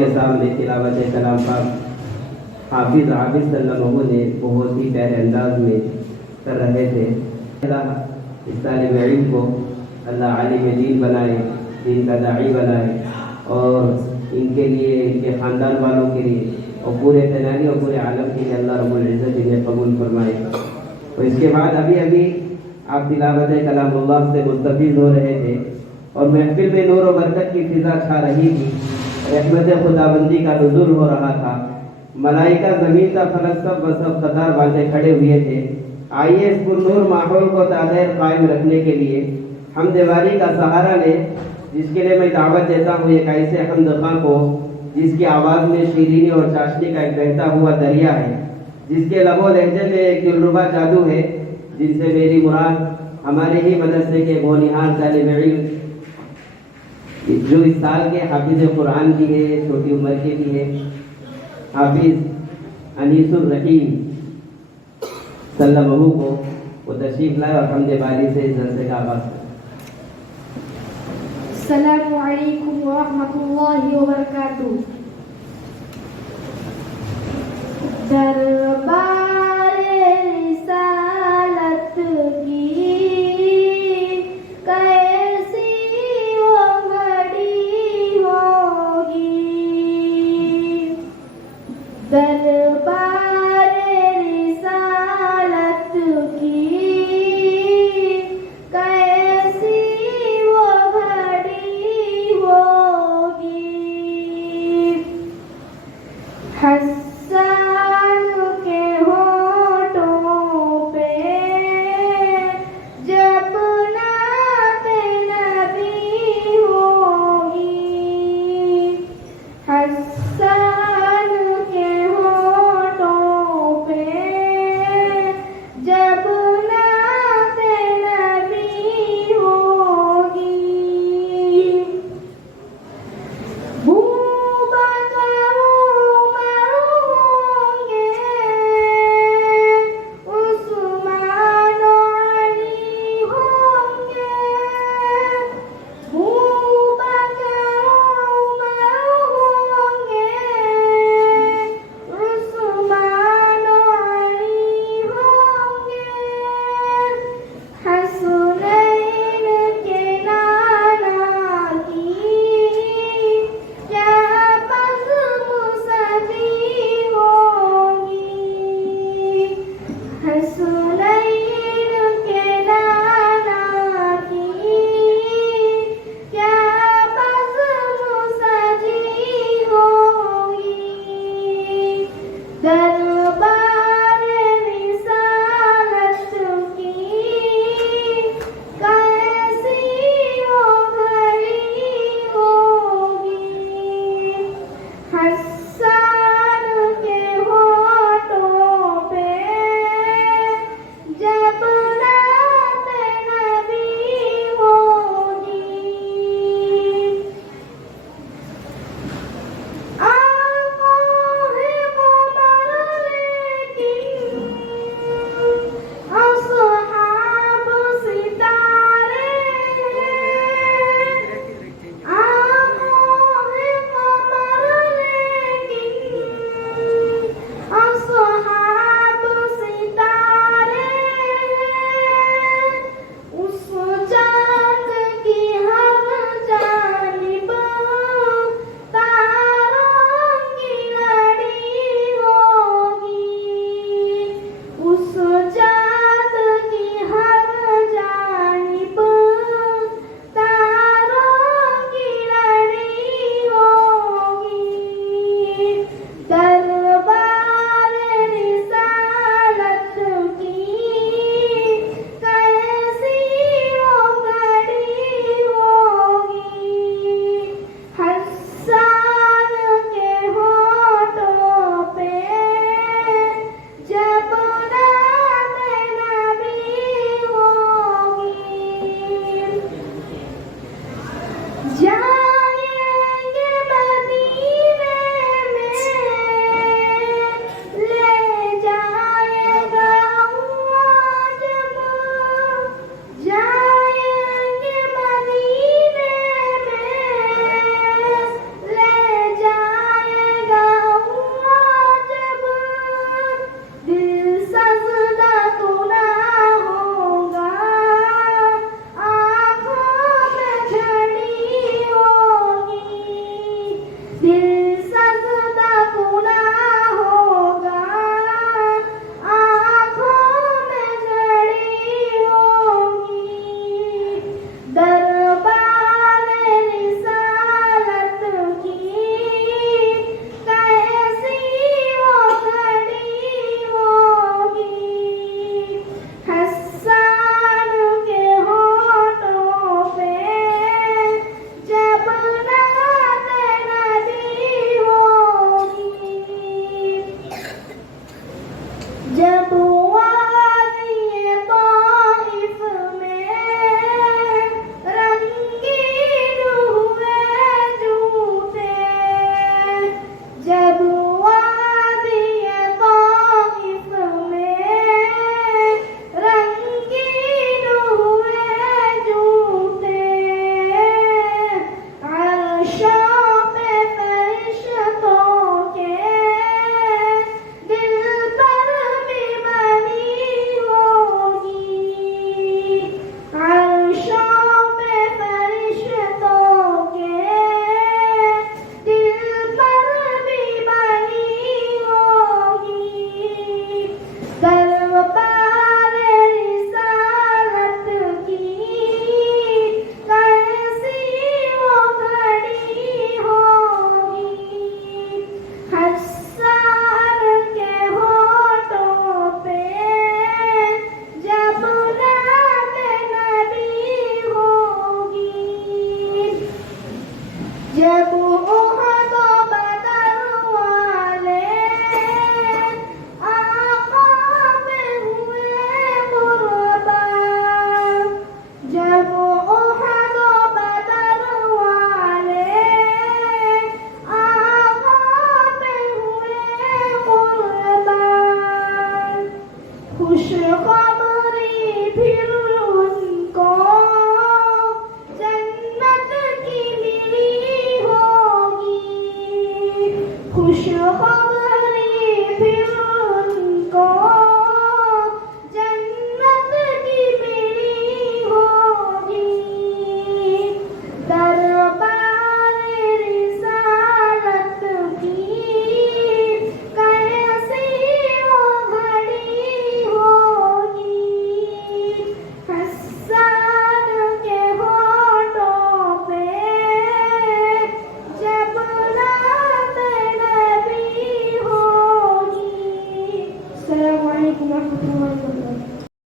के सामने तिलावत कलाम पाक हाफिज आबिद सल्लल्लाहु ने बहुत ही प्यारे अंदाज में कर रहे थे। इस तालिब इल्म को अल्लाह आलिम दीन बनाए, दीन का दाई बनाए और इनके लिए, इनके ख़ानदान वालों के लिए और पूरे तनानी और पूरे आलम के लिए अल्लाह रब्बुल इज़्ज़त इन्हें कबूल फरमाए। तो इसके बाद अभी आप तिलावत कलामुल्लाह से मुस्तफ़ीज़ हो रहे थे और महफिल में नूर और बरकत की फिजा छा रही थी। रहमत खुदाबंदी का नुज़ूल हो रहा था। मलाइका ज़मीन का फलक सब कतार बांधे खड़े हुए थे। आइए इस पुरनूर माहौल को ताज़ा कायम रखने के लिए हम दिवाली का सहारा लें, जिसके लिए मैं दावत देता हूँ एक ऐसे हमदख़्वां को जिसकी आवाज़ में शीरीनी और चाशनी का एक बहता हुआ दरिया है, जिसके लबो लहजे में एक दिलरुबा जादू है, जिनसे मेरी मुराद हमारे ही मदरसे के होनहार तालिब इल्म जो इस साल के हाफिज कुरान भी है, छोटी उम्र के भी है, हाफिज अनीसुर रहीम सल्लल्लाहु को वो तशरीफ लाए और हमदे बारी से इस जलसे का आगाज़ करें। अस्सलामु अलैकुम व रहमतुल्लाहि व बरकातुहू। दरबारे रिसालत की कैसी वो घड़ी होगी। दरबारे रिसालत की कैसी वो घड़ी होगी। हसन के होठों पे जब नाते नबी होगी। हसन के होठों पे जब नाते नबी होगी। ना होगा, आँखों में जड़ी होगी। दरबार रिसालत की कैसी वो घड़ी होगी। हस्सान के होठों पे जब नात नबी होगी, जब वादिए ताइफ में रंगीन हुए जूते, जब वादिए ताइफ में रंगीन हुए जूते, अर्शों पे फरिश्तों के दिल पर भी बनी होगी। अर्शों पे फरिश्तों के दिल पर भी बनी होगी। दरबार रिसालत की कैसी वो घड़ी होगी। हस्सान के होठों पे जब नात नबी होगी, जब उहद बदर वाले आका पे हुए कुर्बान, जब उहद बदर वाले आका पे हुए कुर्बान, खुशखबरी फिर उनको जन्नत की मिली होगी। खुशखबरी फिर उनको जन्नत की मिली होगी। दरबार रिसालत की कैसी वो घड़ी होगी। हस्सान के होठों पे जब नात नबी होगी। अस्सलामु अलैकुम व रहमतुल्लाहि व बरकातुहू।